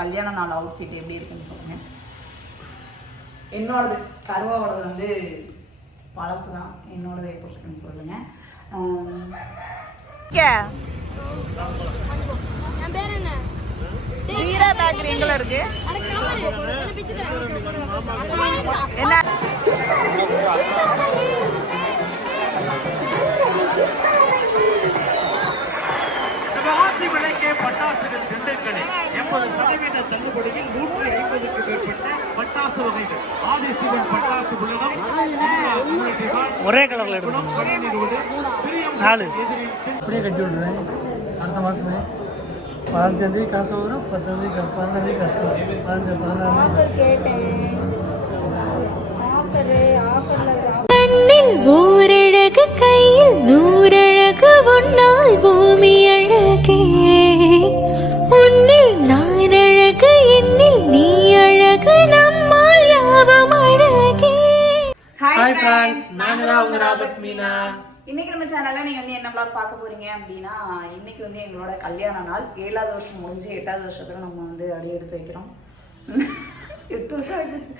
கல்யாண நாள் அவுட்ஃபிட் எப்படி இருக்குன்னு சொல்லுங்க. என்னோடது கருவாவோடது வந்து பழசு தான் என்னோடது எப்படி இருக்குன்னு சொல்லுங்க. என் பேர் என்ன? வீரா பேக்கரி இருக்கு. என்ன? ஒரே கலர்ல எடுக்கணும் நாலு. அப்படியே கட்டி விட்ருவேன் அடுத்த மாதமே பதினஞ்சாந்தேதி காசு வரும் பத்தாந்தேதி பன்னெண்டாந்தேதி கட்டணும். பதினஞ்சு பதினாறு. கண்ணில் ஓரழகு கையில் நூறழகு உன்னால் ஹாய் ஃப்ரெண்ட்ஸ் நாங்கள் தான் உங்கள் ராபர்ட் மீனா. இன்னைக்கு நம்ம சேனல்ல நீங்க வந்து என்ன vlog பார்க்க போறீங்க அப்படின்னா இன்னைக்கு வந்து எங்களோட கல்யாண நாள். ஏழாவது வருஷம் முடிஞ்சு எட்டாவது வருஷத்துல நம்ம வந்து அடி எடுத்து வைக்கிறோம். எட்டு வருஷம் ஆயிடுச்சு.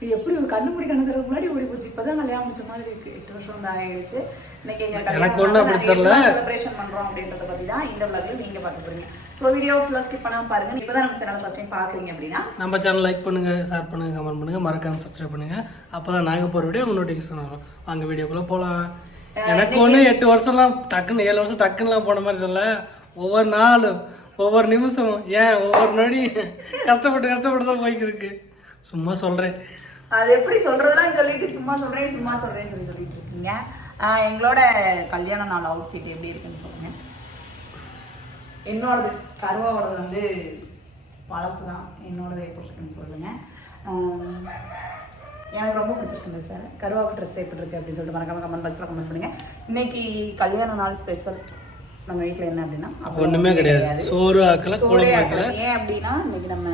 இது எப்படி கண்டுபிடி கண்ணதுக்கு முன்னாடி ஓடி போச்சு. இப்பதான் கல்யாணம் முடிச்ச மாதிரி இருக்கு. எட்டு வருஷம் தான் ஆயிடுச்சு. இன்னைக்கு எங்க தெரியல. செலிப்ரேஷன் பண்றோம் அப்படின்றத பத்தி தான் இந்த vlogல நீங்க பார்க்க போறீங்க. ஸோ வீடியோ ஃபுல்லாக ஸ்கிப் பண்ணாம பாருங்க. இப்பதான் நம்ம சேனல் ஃபர்ஸ்ட் டைம் பாக்குறீங்க அப்படின்னா நம்ம சேனல் லைக் பண்ணுங்க ஷேர் பண்ணுங்க கமெண்ட் பண்ணுங்க. மறக்காம சப்ஸ்கிரைப் பண்ணுங்க. அப்போ தான் நாங்கள் போகிற வீடியோ உங்கள் நோட்டிஃபிகேஷன் வரும். வாங்க வீடியோக்குள்ளே போகலாம் எனக்கு ஒன்று எட்டு வருஷம்லாம் டக்குன்னு ஏழு வருஷம் டக்குன்னுலாம் போன மாதிரி தெரியல. ஒவ்வொரு நாளும் ஒவ்வொரு நிமிஷம் ஏன் ஒவ்வொரு நொடி கஷ்டப்பட்டு கஷ்டப்பட்டு தான் போய்க்கிருக்கு. சும்மா சொல்கிறேன் அது எப்படி சொல்கிறதுலாம் சொல்லிட்டு சும்மா சொல்கிறேன் சும்மா சொல்கிறேன்னு சொல்லி சொல்லிட்டு இருக்கீங்க. எங்களோட கல்யாண நாள் அவுட்ஃபிட் எப்படி இருக்குன்னு சொல்லுங்க. என்னோடது கருவாவோடது வந்து பழசு தான் என்னோடது எப்படி இருக்குன்னு சொல்லுங்கள் எனக்கு ரொம்ப பிடிச்சிருக்குங்க சார். கருவாக்கு ட்ரெஸ் எப்படி இருக்குது அப்படின்னு சொல்லிட்டு மறக்காம கமெண்ட் பாக்ஸில் கமெண்ட் பண்ணுங்கள் இன்னைக்கு கல்யாண நாள் ஸ்பெஷல் நம்ம வீட்டில் என்ன அப்படின்னா ஒன்றுமே கிடையாது. சோறு ஆக்கல சோறே. ஆக்கல. ஏன் அப்படின்னா இன்னைக்கு நம்ம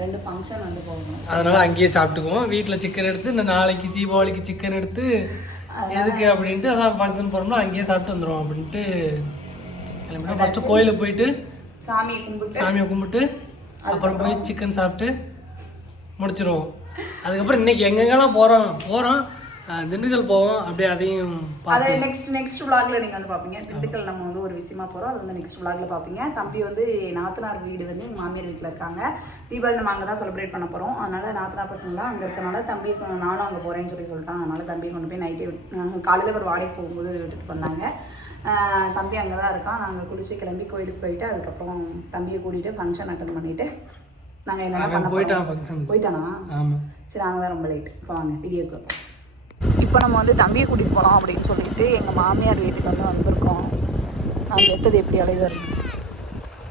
ரெண்டு ஃபங்க்ஷன் வந்து போகணும். அதனால அங்கேயே சாப்பிட்டுக்குவோம். வீட்டில் சிக்கன் எடுத்து இந்த நாளைக்கு தீபாவளிக்கு சிக்கன் எடுத்து எதுக்கு அப்படின்ட்டு அதான் ஃபங்க்ஷன் போகிறோம்னா அங்கேயே சாப்பிட்டு வந்துடுவோம் அப்படின்ட்டு கிளம்பிட்டோம். ஃபஸ்ட்டு கோயிலுக்கு போயிட்டு சாமியை கும்பிட்டு சாமியை கும்பிட்டு அப்புறம் போய் சிக்கன் சாப்பிட்டு முடிச்சிருவோம். அதுக்கப்புறம் இன்னைக்கு எங்கெங்கெல்லாம் போகிறோம் போகிறோம் திண்டுக்கல் போவோம். அப்படியே அதையும் அதை நெக்ஸ்ட் நெக்ஸ்ட் vlogல நீங்க வந்து பாப்பீங்க திண்டுக்கல் நம்ம வந்து ஒரு விஷயமா போறோம். அது வந்து நெக்ஸ்ட் vlogல பாப்பீங்க தம்பி வந்து நாத்தனார் வீடு வந்து மாமியார் வீட்ல இருக்காங்க. தீபாவளி நம்ம அங்கே தான் செலிப்ரேட் பண்ண போறோம். அதனால நாத்தனார் பசங்களாம் அங்க இருக்கனால தம்பி நானும் அங்க போறேன்னு சொல்லி சொல்லிட்டான். அதனால தம்பி கொண்டு போய் நைட்டே காலையில ஒரு வாடகை போகும்போது விட்டுட்டு வந்தாங்க தம்பி அங்கே தான் இருக்கான். நாங்கள் குளிச்சு கிளம்பி கோயிலுக்கு போயிட்டு அதுக்கப்புறம் தம்பியை கூட்டிட்டு ஃபங்க்ஷன் அட்டன் பண்ணிட்டு நாங்கள் என்ன அவன் பண்ண போயிட்டான் போறோம்? ஃபங்க்ஷனுக்கு போயிட்டானா? ஆமாம் சரி நாங்கள் தான் ரொம்ப லேட் இப்போ வாங்க வீடியோக்கு இப்போ நம்ம வந்து தம்பியை கூட்டிகிட்டு போகலாம் அப்படின்னு சொல்லிட்டு எங்கள் மாமியார் வீட்டுக்கு வந்து வந்திருக்கோம். நான் பெத்தது எப்படி இருக்கு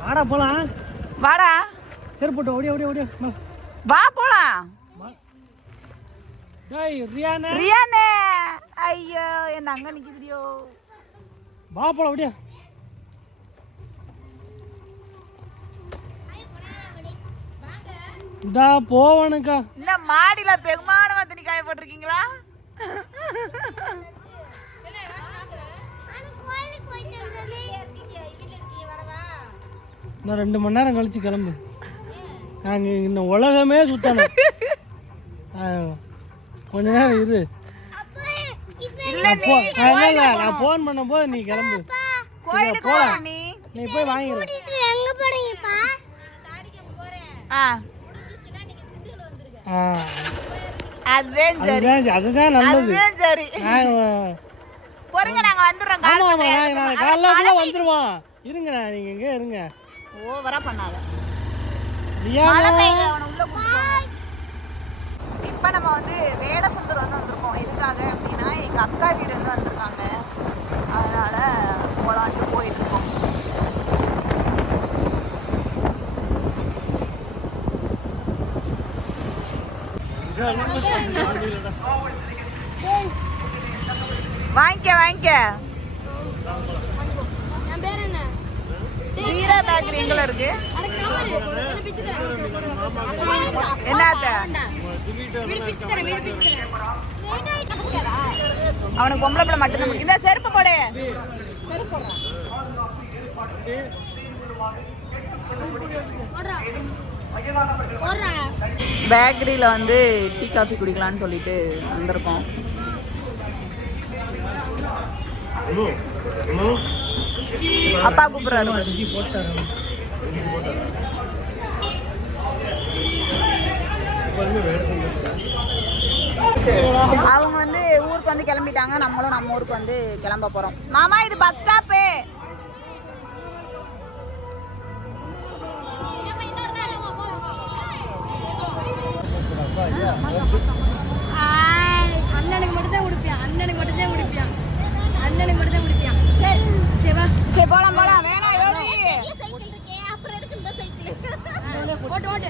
வாடா போகலாம் வாடா. சரி போட்டு ஓடியா ஓடியா ஓடியா வா. டேய் ரியானா. ஐயோ என் அங்க நிக்குதுடியோ. வா போலாம் ஓடியா. இதா போவானுக்கா. இல்ல மாடியில பெருமான தண்ணி காய போட்டிருக்கீங்களா? இன்னும் ரெண்டு மணி நேரம் கழிச்சு கிளம்பு. நாங்கள் இந்த உலகமே சுத்தணும். ஆ, கொஞ்ச நேரம் இரு. நான் ஃபோன் பண்ணும்போது நீ கிளம்பு. கோயிலுக்கு போலாம். நீ. நீ போய் வாங்கிடு அதுதான் சரி. அதுதான் அதுதான் நல்லது. சரி. நாங்கள் பொறுங்க நாங்க வந்துடுறோம். காலைல வந்துருவோம். இருங்க நீங்க எங்க இருங்க. ஓவரா பண்ணாத. இப்போ நம்ம வந்து வேடசந்தூர் வந்து வந்திருக்கோம். எதுக்காக அப்படின்னா எங்க அக்கா வீடு வந்து வந்திருக்காங்க. அதனால போலான்ட்டு போயிட்டு இருக்கோம் வாங்கிக்க வாங்கிக்க என் பேர் என்ன வீரா பேக்கரி எங்கல இருக்கு? என்னத்த? அவனுக்கு பொம்பளை பிள்ளை மட்டும் இந்த செருப்பு போடு. பேக்கரியில் வந்து டீ காஃபி குடிக்கலாம்னு சொல்லிட்டு வந்திருக்கோம். அப்பா கூப்பிடுறாரு. அவங்க வந்து ஊருக்கு வந்து கிளம்பிட்டாங்க. நம்மளும் நம்ம ஊருக்கு வந்து கிளம்ப போறோம். மாமா இது பஸ் ஸ்டாப்பு அண்ணனுக்கு மட்டும்தான் தான் அண்ணனுக்கு மட்டும்தான் குடிப்பியான் அண்ணனுக்கு மட்டும் தான் சரி போலாம் போலாம். வேணாம் யோசி சைக்கிள் இருக்கே அப்புறம் எதுக்கு இந்த சைக்கிள் ஓட்டு ஓட்டு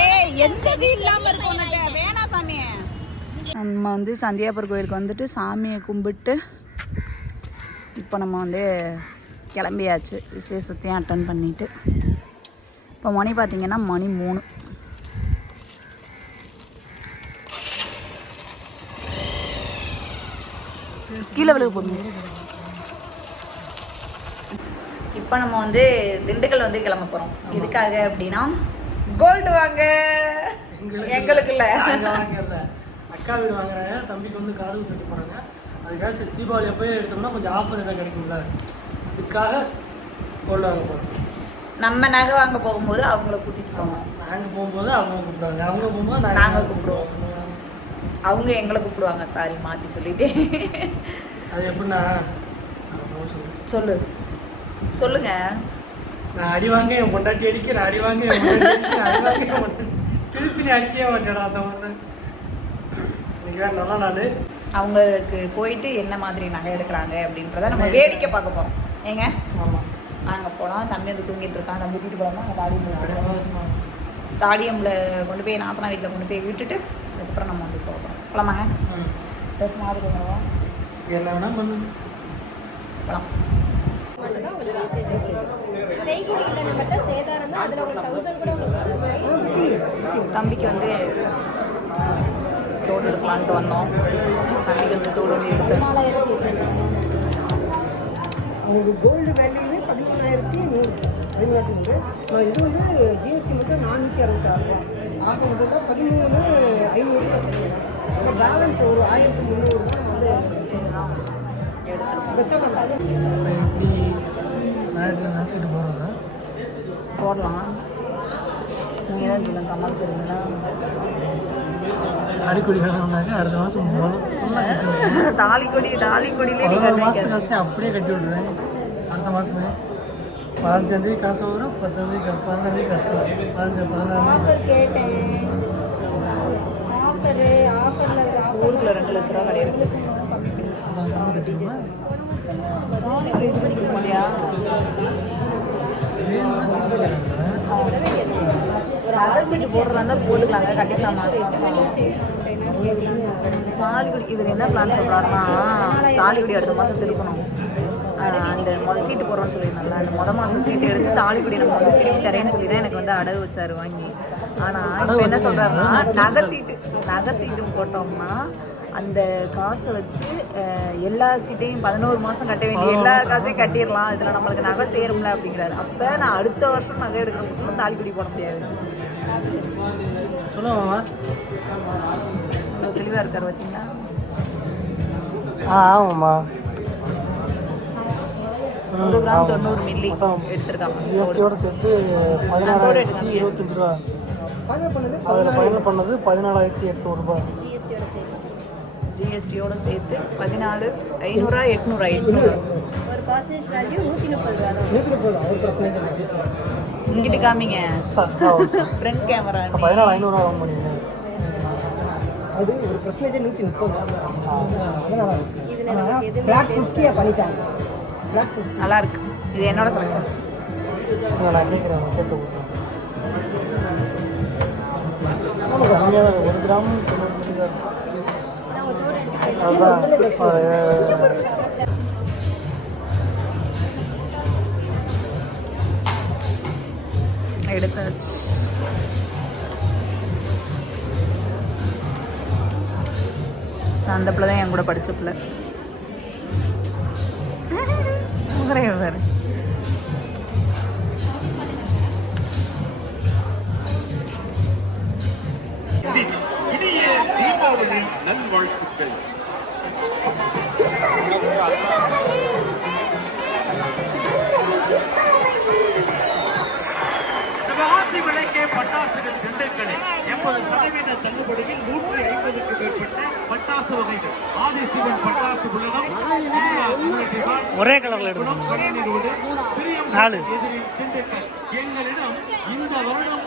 ஏய் எந்த இது இல்லாம இருக்கு உனக்கு வேணாம் சாமி. நம்ம வந்து சந்தியாபுரம் கோயிலுக்கு வந்துட்டு சாமியை கும்பிட்டு இப்போ நம்ம வந்து கிளம்பியாச்சு. விசேஷத்தையும் அட்டன் பண்ணிட்டு. இப்போ மணி பார்த்தீங்கன்னா மணி மூணு. கீழே விழுக போகுது இப்போ நம்ம வந்து திண்டுக்கல் வந்து கிளம்ப போகிறோம் எதுக்காக அப்படின்னா கோல்டு வாங்க. எங்களுக்கு இல்லை. அக்கா வீடு வாங்குறாங்க தம்பிக்கு வந்து காது குத்திட்டு போறாங்க. அதுக்காச்சும் தீபாவளி அப்போயே எடுத்தோம்னா கொஞ்சம் ஆஃபர் எதாவது கிடைக்கும்ல. அதுக்காக கோல்டு வாங்க போகிறோம் நம்ம நகை வாங்க போகும்போது அவங்கள கூட்டிட்டு போவோம் நாங்கள் போகும்போது அவங்க கூப்பிடுவாங்க. அவங்க போகும்போது நாங்க நாங்கள் கூப்பிடுவோம். அவங்க எங்களை கூப்பிடுவாங்க சாரி மாற்றி சொல்லிட்டு. அது எப்படின்னா. சொல்லு. சொல்லுங்க. நான் அடி வாங்க என் பொண்டாட்டி அடிக்க நான் அடி வாங்க திருப்பி அடிக்கவே மாட்டேடா அந்த வேற நல்ல நாள். அவங்களுக்கு போயிட்டு என்ன மாதிரி நகை எடுக்கிறாங்க அப்படின்றத நம்ம வேடிக்கை பார்க்க போகிறோம் ஏங்க? ஆமாம் நாங்கள் போகலாம் தம்பி வந்து தூங்கிட்டு இருக்கான் தூக்கிட்டு போகலாமா அங்கே தாடியம்பில் தாடியம்பில் கொண்டு போய் நாத்தனா வீட்டில் கொண்டு போய் விட்டுட்டு அதுக்கப்புறம் நம்ம வந்து போகிறோம் போகலாமாங்க ட்ரெஸ் மாதிரி பண்ணுவோம் என்ன வேணா பண்ணு. போகலாம். தம்பிக்கு வந்து தோடு எடுக்கலான்ட்டு வந்தோம். தம்பிக்கு வந்து தோடு வந்து எடுத்து உங்களுக்கு கோல்டு வேல்யூவே பதிமூணாயிரத்தி நூறு. பதிமூணாயிரத்தி நூறு. இது வந்து ஜிஎஸ்டி மட்டும் நானூற்றி அறுபத்தாறு ரூபா. ஆக மொத்தம் பதிமூணு ஐநூறு இப்போ பேலன்ஸ் ஒரு ஆயிரத்தி முந்நூறு ரூபா வந்து போகிறோங்க போடலாம். நீங்கள் தான் சொல்லுங்கள் சமாளிச்சிருங்களா அடிக்கடி அடுத்த மாதம் ஃபுல்லாக கட்டி விடுவேன் தாலி கொடி தாலி கொடியிலே நீ பதினோரு கட்டி மாதத்துக்கு வைக்காத. ஃபஸ்ட்டு அப்படியே கட்டி விட்ருவேன் அடுத்த மாதமே பதினஞ்சாந்தேதி காசு வரும் பத்தாந்தேதி க பன்னெண்டாந்தேதி கட்டுவேன் பதினஞ்சு பதினாறு ஊருக்குள்ள ரெண்டு லட்ச ரூபா கிடையாது ஒரு போடுறதா இருந்தால் போட்டுக்கலாங்க கட்டிக்கலாம் தாலிக்குடி இவர் என்ன பிளான் சொல்கிறாருன்னா தாலிக்குடி அடுத்த மாதம் திருப்பணும். அந்த மொத சீட்டு போடுறோன்னு சொல்லியிருந்தாங்க அந்த மொதல் மாதம் சீட்டு எடுத்து தாலிக்குடி நம்ம வந்து திருப்பி தரேன்னு சொல்லி தான் எனக்கு வந்து அடகு வச்சாரு வாங்கி. ஆனால் இப்போ என்ன சொல்கிறாருன்னா நகை சீட்டு நகை சீட்டு போட்டோம்னா அந்த காசை வச்சு எல்லா சீட்டையும் பதினோரு மாதம் கட்ட வேண்டிய எல்லா காசையும் கட்டிடலாம் இதில் நம்மளுக்கு நகை சேரும்ல அப்படிங்கிறாரு. அப்போ நான் அடுத்த வருஷம் நகை எடுக்கிறப்ப தாலிக்குடி போட முடியாது. தெளிவாக இருக்கார் பார்த்தீங்களா ஆ ஆமாம்மா. ஒரு கிராம் தொண்ணூறு மில்லி எடுத்திருக்காங்க. ஜிஎஸ்டியோட சேர்த்து பதினாறாயிரத்தி இருபத்தஞ்சு ரூபா. ஃபைனல் பண்ணது அதில் ஃபைனல் பண்ணது பதினாலாயிரத்தி எட்நூறுபா ஜிஎஸ்டியோட சேர்த்து. ஜிஎஸ்டியோட சேர்த்து பதினாலு ஐநூறா எட்நூறா எட்நூறு. ஒரு பர்சன்டேஜ் வேல்யூ நூற்றி முப்பது ரூபா தான். நூற்றி முப்பது ஒரு பர்சன்டேஜ் இங்கிட்டு காமிங்க. ஃப்ரண்ட் கேமரா பதினாலு ஐநூறுரூவா வாங்க முடியுங்க அது ஒரு பர்சன்டேஜ் நூற்றி முப்பது ஃபிஃப்டியாக பண்ணிட்டாங்க. நல்லா இருக்கு இது என்னோட செலக்ஷன் நான் கேட்குறேன் கேட்டு. ஒரு கிராம் எடுத்தாச்சு அந்த பிள்ளை தான் என் கூட படிச்ச பிள்ளை. நல்வாழ்த்துக்கள் சிவகாசி விலைக்கே பட்டாசுகள் திண்டுக்கலை. எண்பது சதவீத தள்ளுபடியில் நூற்றி ஐம்பதுக்கு மேற்பட்ட பட்டாசு வகைகள் ஆதிசிவன் பட்டாசு உலகம் ஒரே கலர்ல எடுக்கணும் எங்களிடம் இந்த வருடம்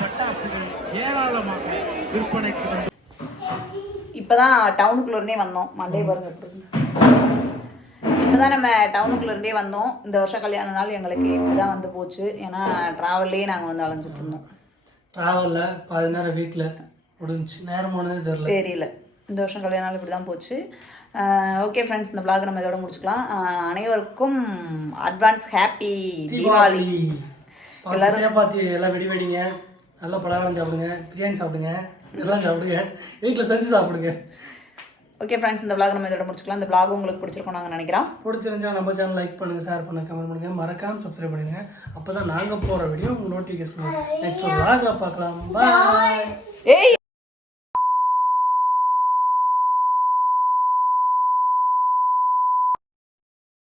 பட்டாசுகள் ஏராளமாக விற்பனைக்கு வந்து இப்பதான் டவுனுக்குள்ள இருந்தே வந்தோம். மண்டே பாருங்க. இருக்கு. இப்பதான் நம்ம டவுனுக்குள்ள இருந்தே வந்தோம். இந்த வருஷம் கல்யாண நாள் எங்களுக்கு இப்படிதான் வந்து போச்சு. ஏன்னா டிராவல்லே நாங்க வந்து அலைஞ்சிட்டு இருந்தோம். ட்ராவலில் பாதி நேரம் வீட்டில் முடிஞ்சுச்சு. நேரம் போனதே தெரில தெரியல. இந்த வருஷம் கல்யாண நாள் இப்படி தான் போச்சு ஓகே ஃப்ரெண்ட்ஸ் இந்த vlog நம்ம இதோட முடிச்சுக்கலாம். அனைவருக்கும் அட்வான்ஸ் ஹாப்பி தீபாவளி. எல்லாரும் சேஃபாத்தி எல்லாம் வெடி வெடிங்க. நல்லா பலகாரம் சாப்பிடுங்க பிரியாணி சாப்பிடுங்க இதெல்லாம் சாப்பிடுங்க வீட்டில் செஞ்சு சாப்பிடுங்க. ஓகே ஃப்ரெண்ட்ஸ் இந்த vlog நம்ம இதோட முடிச்சுக்கலாம். இந்த vlog உங்களுக்கு பிடிச்சிருக்கோம் நாங்கள் நினைக்கிறோம். பிடிச்சிருந்துச்சா நம்ம சேனல் லைக் பண்ணுங்க ஷேர் பண்ணுங்க கமெண்ட் பண்ணுங்க. மறக்காம சப்ஸ்கிரைப் பண்ணுங்க. அப்பதான் நாங்க போற வீடியோ உங்க நோட்டிஃபிகேஷன் நெக்ஸ்ட் vlogல பார்க்கலாம். பாய் ஏ